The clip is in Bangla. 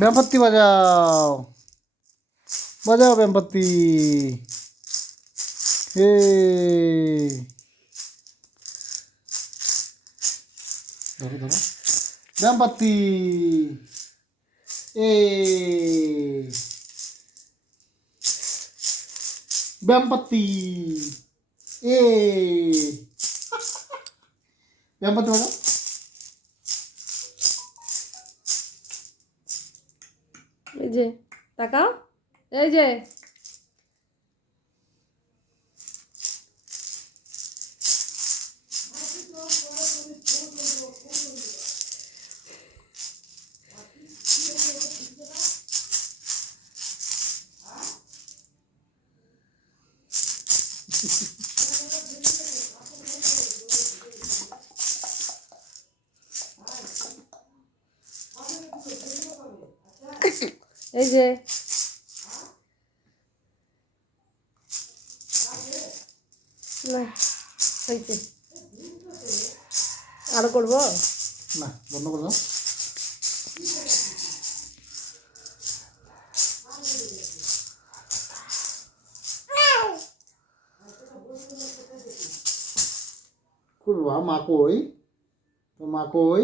ব্যামপত্তি বাজাও, বাজাও ব্যামপত্তি। এ ধরো ধরো ব্যামপত্তি। এ ব্যামপত্তি। এ ব্যামপত্তি বাজাও। এই যে তাকাও, এই যে এই যে না হয়েছে, আরো করবো না, বন্ধ করে দাও। করবা মা কই? তো মা কই?